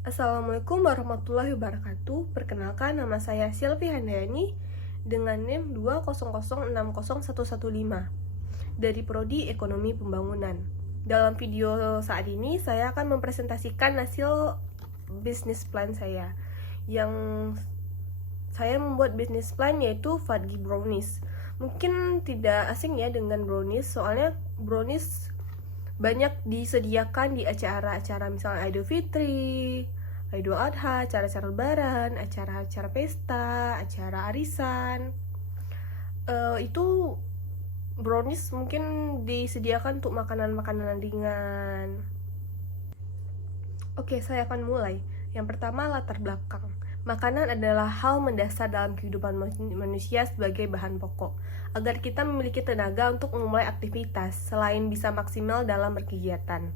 Assalamualaikum warahmatullahi wabarakatuh. Perkenalkan, nama saya Silvi Handayani dengan NIM 200601115 dari Prodi Ekonomi Pembangunan. Dalam video saat ini, saya akan mempresentasikan hasil bisnis plan saya. Yang saya membuat bisnis plan yaitu Fudgy Brownies. Mungkin tidak asing ya dengan brownies, soalnya brownies banyak disediakan di acara-acara misalnya Idul Fitri, Idul Adha, acara-acara lebaran, acara-acara pesta, acara arisan. Itu brownies mungkin disediakan untuk makanan-makanan ringan. Oke, saya akan mulai. Yang pertama, latar belakang. Makanan adalah hal mendasar dalam kehidupan manusia sebagai bahan pokok, agar kita memiliki tenaga untuk memulai aktivitas, selain bisa maksimal dalam berkegiatan.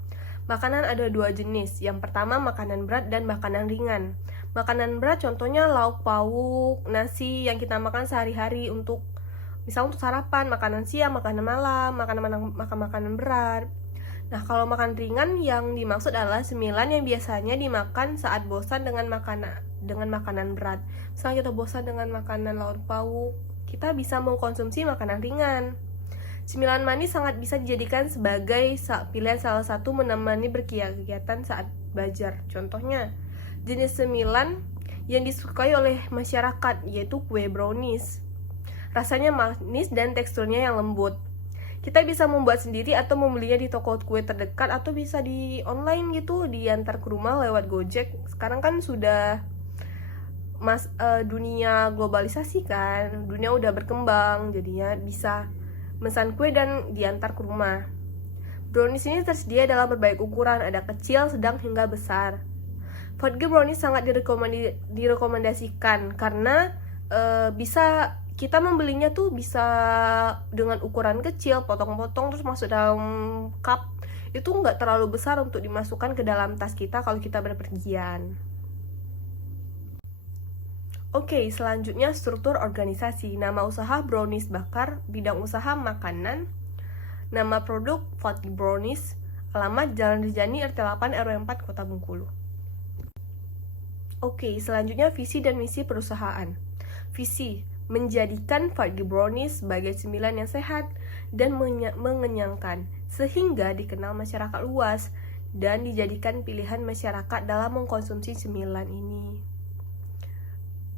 Makanan ada dua jenis, yang pertama makanan berat dan makanan ringan. Makanan berat contohnya lauk pauk, nasi yang kita makan sehari-hari untuk untuk sarapan, makanan siang, makanan malam, makanan berat. Nah, kalau makan ringan yang dimaksud adalah cemilan yang biasanya dimakan saat bosan dengan makanan berat. Misalnya kita bosan dengan makanan lauk pauk, kita bisa mengkonsumsi makanan ringan. Cemilan manis sangat bisa dijadikan sebagai pilihan salah satu menemani berkegiatan saat belajar. Contohnya, jenis cemilan yang disukai oleh masyarakat yaitu kue brownies. Rasanya manis dan teksturnya yang lembut. Kita bisa membuat sendiri atau membelinya di toko kue terdekat, atau bisa di online gitu, diantar ke rumah lewat Gojek. Sekarang kan sudah dunia globalisasi kan, dunia udah berkembang, jadinya bisa memesan kue dan diantar ke rumah. Brownies ini tersedia dalam berbagai ukuran, ada kecil, sedang hingga besar. Fudgy brownies sangat direkomendasikan karena bisa kita membelinya tuh bisa dengan ukuran kecil, potong-potong terus masuk dalam cup. Itu nggak terlalu besar untuk dimasukkan ke dalam tas kita kalau kita berpergian. Oke, selanjutnya struktur organisasi. Nama usaha Brownies Bakar, bidang usaha makanan. Nama produk Fudgy Brownies. Alamat Jalan Rijani RT 8 RW 4 Kota Bengkulu. Oke, selanjutnya visi dan misi perusahaan. Visi: menjadikan Fudgy Brownies sebagai cemilan yang sehat dan mengenyangkan, sehingga dikenal masyarakat luas dan dijadikan pilihan masyarakat dalam mengkonsumsi cemilan ini.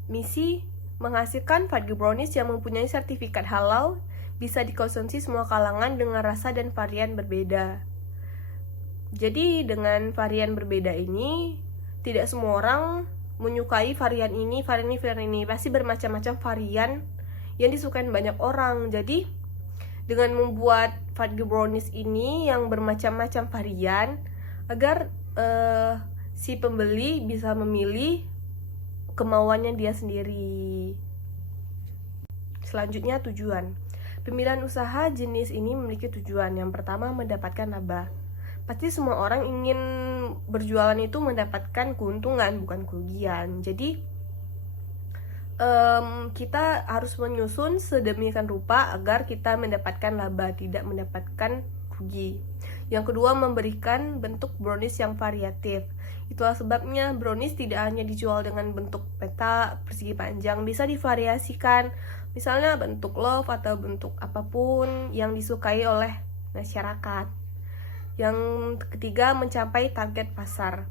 Misi: menghasilkan Fudgy Brownies yang mempunyai sertifikat halal, bisa dikonsumsi semua kalangan dengan rasa dan varian berbeda. Jadi dengan varian berbeda ini, tidak semua orang menyukai varian ini. Pasti bermacam-macam varian yang disukai banyak orang. Jadi dengan membuat Fudgy Brownies ini yang bermacam-macam varian, agar si pembeli bisa memilih kemauannya dia sendiri. Selanjutnya, tujuan. Pemilihan usaha jenis ini memiliki tujuan. Yang pertama, mendapatkan laba. Pasti semua orang ingin berjualan itu mendapatkan keuntungan, bukan kerugian. Jadi kita harus menyusun sedemikian rupa agar kita mendapatkan laba, tidak mendapatkan rugi. Yang kedua, memberikan bentuk brownies yang variatif. Itulah sebabnya brownies tidak hanya dijual dengan bentuk peta persegi panjang, bisa divariasikan, misalnya bentuk love atau bentuk apapun yang disukai oleh masyarakat. Yang ketiga, mencapai target pasar.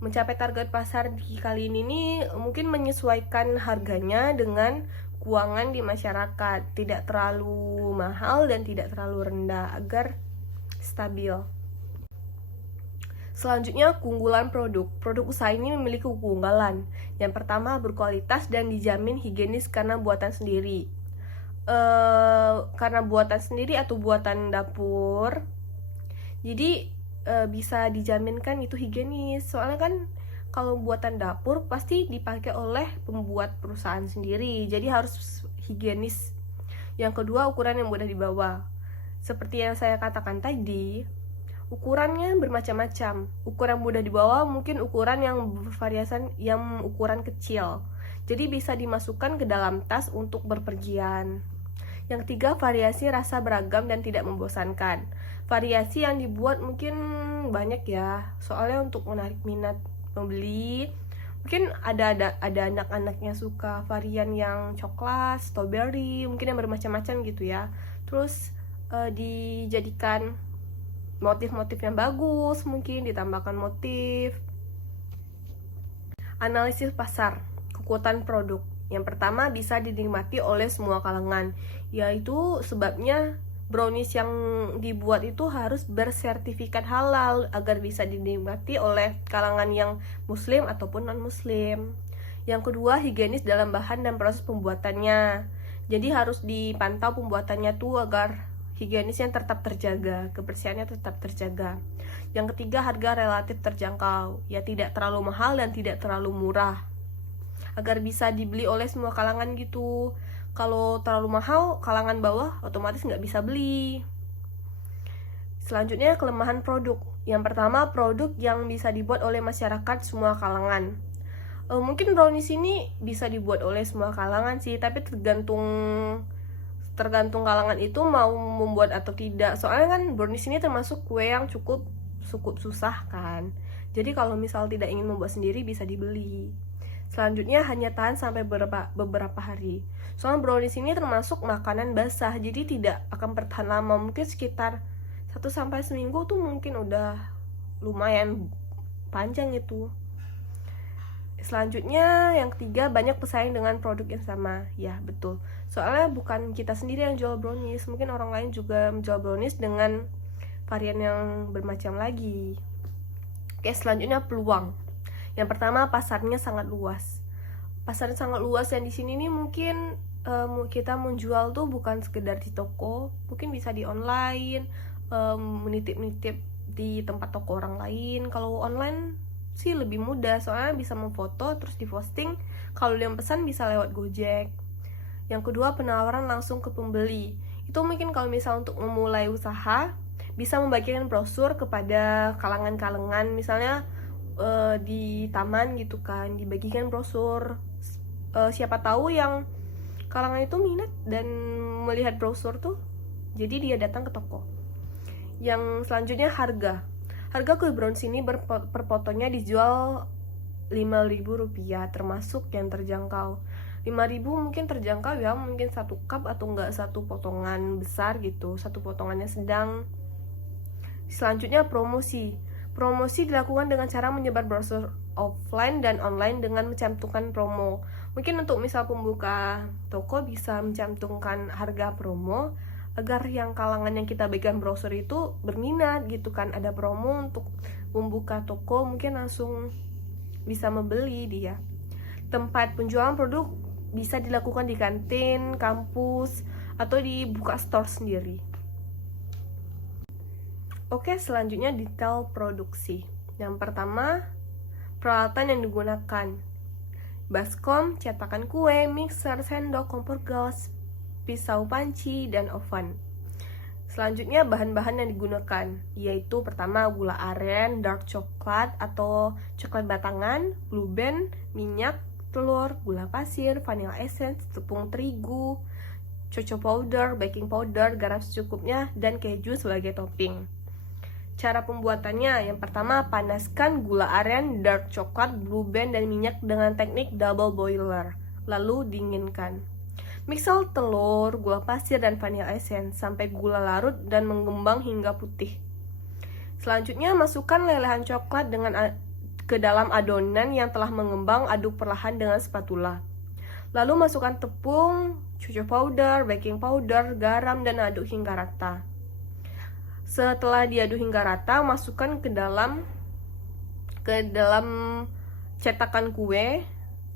Mencapai target pasar di kali ini mungkin menyesuaikan harganya dengan keuangan di masyarakat, tidak terlalu mahal dan tidak terlalu rendah, agar stabil. Selanjutnya, keunggulan produk. Produk usaha ini memiliki keunggulan. Yang pertama, berkualitas dan dijamin higienis karena buatan sendiri. Karena buatan sendiri atau buatan dapur, jadi bisa dijaminkan itu higienis. Soalnya kan kalau buatan dapur pasti dipakai oleh pembuat perusahaan sendiri, jadi harus higienis. Yang kedua, ukuran yang mudah dibawa. Seperti yang saya katakan tadi, ukurannya bermacam-macam. Ukuran mudah dibawa mungkin ukuran yang bervariasi, yang ukuran kecil, jadi bisa dimasukkan ke dalam tas untuk berpergian. Yang ketiga, variasi rasa beragam dan tidak membosankan. Variasi yang dibuat mungkin banyak ya, soalnya untuk menarik minat membeli. Mungkin ada anak-anaknya suka varian yang coklat, strawberry, mungkin yang bermacam-macam gitu ya. Terus dijadikan motif-motif yang bagus, mungkin ditambahkan motif. Analisis pasar, kekuatan produk. Yang pertama, bisa dinikmati oleh semua kalangan, yaitu sebabnya brownies yang dibuat itu harus bersertifikat halal agar bisa dinikmati oleh kalangan yang muslim ataupun non-muslim. Yang kedua, higienis dalam bahan dan proses pembuatannya. Jadi harus dipantau pembuatannya tuh agar higienisnya tetap terjaga, kebersihannya tetap terjaga. Yang ketiga, harga relatif terjangkau, ya tidak terlalu mahal dan tidak terlalu murah, agar bisa dibeli oleh semua kalangan gitu. Kalau terlalu mahal, kalangan bawah otomatis nggak bisa beli. Selanjutnya, kelemahan produk. Yang pertama, produk yang bisa dibuat oleh masyarakat semua kalangan. Mungkin brownies ini bisa dibuat oleh semua kalangan sih, tapi tergantung kalangan itu mau membuat atau tidak. Soalnya kan brownies ini termasuk kue yang cukup susah kan. Jadi kalau misal tidak ingin membuat sendiri, bisa dibeli. Selanjutnya, hanya tahan sampai beberapa hari. Soalnya brownies ini termasuk makanan basah, jadi tidak akan bertahan lama. Mungkin sekitar 1-2 minggu tuh mungkin udah lumayan panjang itu. Selanjutnya, yang ketiga, banyak pesaing dengan produk yang sama. Ya, betul. Soalnya bukan kita sendiri yang jual brownies, mungkin orang lain juga menjual brownies dengan varian yang bermacam lagi. Oke, selanjutnya peluang. Yang pertama, pasarnya sangat luas. Pasarnya sangat luas yang di sini nih mungkin kita menjual tuh bukan sekedar di toko, mungkin bisa di online, menitip-nitip di tempat toko orang lain. Kalau online sih lebih mudah, soalnya bisa memfoto terus diposting. Kalau yang pesan bisa lewat Gojek. Yang kedua, penawaran langsung ke pembeli. Itu mungkin kalau misal untuk memulai usaha, bisa membagikan brosur kepada kalangan-kalangan, misalnya di taman gitu kan, dibagikan brosur. Siapa tahu yang kalangan itu minat dan melihat brosur tuh, jadi dia datang ke toko. Yang selanjutnya, harga kue brownies ini per potongnya dijual Rp5.000, termasuk yang terjangkau. 5.000 mungkin terjangkau ya, mungkin 1 cup atau enggak 1 potongan besar gitu, 1 potongannya sedang. Selanjutnya, promosi dilakukan dengan cara menyebar brosur offline dan online dengan mencantumkan promo. Mungkin untuk misal pembuka toko bisa mencantumkan harga promo agar yang kalangan yang kita bagikan brosur itu berminat gitu kan, ada promo untuk membuka toko, mungkin langsung bisa membeli dia. Tempat penjualan produk bisa dilakukan di kantin, kampus, atau dibuka store sendiri. Oke, selanjutnya detail produksi. Yang pertama, peralatan yang digunakan. Baskom, cetakan kue, mixer, sendok, kompor gas, pisau panci, dan oven. Selanjutnya, bahan-bahan yang digunakan, yaitu pertama gula aren, dark coklat atau coklat batangan, blue band, minyak, telur, gula pasir, vanilla essence, tepung terigu, cocoa powder, baking powder, garam secukupnya, dan keju sebagai topping. Cara pembuatannya, yang pertama, panaskan gula aren, dark coklat, blue band, dan minyak dengan teknik double boiler, lalu dinginkan. Mixer telur, gula pasir, dan vanilla essence sampai gula larut dan mengembang hingga putih. Selanjutnya, masukkan lelehan coklat ke dalam adonan yang telah mengembang, aduk perlahan dengan spatula. Lalu masukkan tepung, cocoa powder, baking powder, garam, dan aduk hingga rata. Setelah diaduk hingga rata, masukkan ke dalam cetakan kue,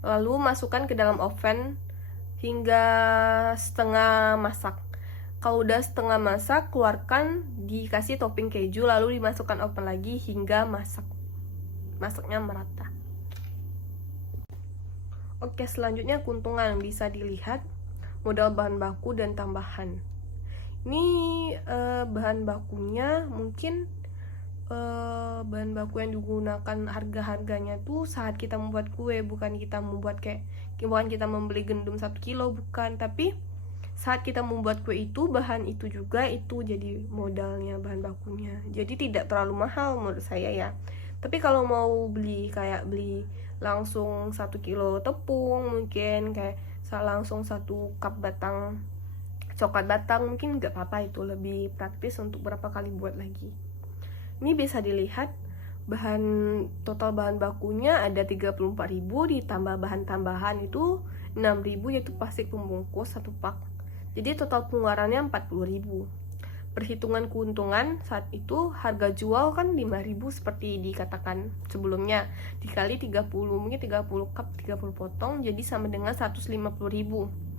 lalu masukkan ke dalam oven hingga setengah masak. Kalau udah setengah masak, keluarkan, dikasih topping keju, lalu dimasukkan oven lagi hingga masaknya merata. Oke, selanjutnya keuntungan. Bisa dilihat modal bahan baku dan tambahan. Ini bahan bakunya mungkin bahan baku yang digunakan, harganya tuh saat kita membuat kue, bukan kita membeli gandum 1 kilo, bukan, tapi saat kita membuat kue itu, bahan itu juga itu jadi modalnya, bahan bakunya. Jadi tidak terlalu mahal menurut saya ya. Tapi kalau mau beli langsung 1 kilo tepung, mungkin kayak langsung 1 cup batang coklat batang, mungkin nggak apa-apa, itu lebih praktis untuk berapa kali buat lagi. Ini bisa dilihat total bahan bakunya ada 34.000 ditambah bahan tambahan itu 6.000, yaitu plastik pembungkus 1 pak. Jadi total pengeluarannya 40.000. Perhitungan keuntungan saat itu, harga jual kan 5.000 seperti dikatakan sebelumnya, dikali 30, mungkin 30 cup 30 potong, jadi sama dengan 150.000.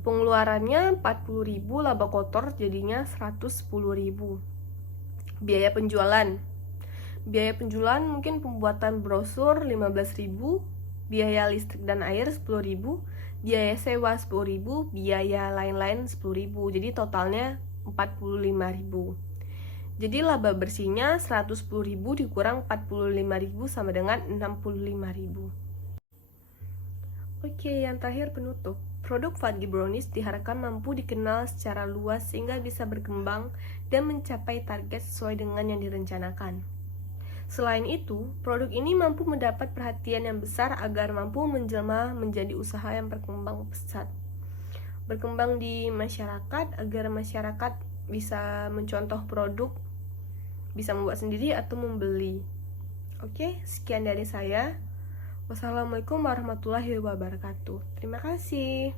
Pengeluarannya 40.000, laba kotor jadinya 110.000. Biaya penjualan mungkin pembuatan brosur 15.000, biaya listrik dan air 10.000, biaya sewa 10.000, biaya lain-lain 10.000, jadi totalnya 45.000. Jadi laba bersihnya 110.000 dikurang 45.000 sama dengan 65.000. Oke, yang terakhir penutup. Produk Fudgy Brownies diharapkan mampu dikenal secara luas sehingga bisa berkembang dan mencapai target sesuai dengan yang direncanakan. Selain itu, produk ini mampu mendapat perhatian yang besar agar mampu menjelma menjadi usaha yang berkembang pesat. Berkembang di masyarakat agar masyarakat bisa mencontoh produk, bisa membuat sendiri atau membeli. Oke, sekian dari saya. Wassalamualaikum warahmatullahi wabarakatuh. Terima kasih.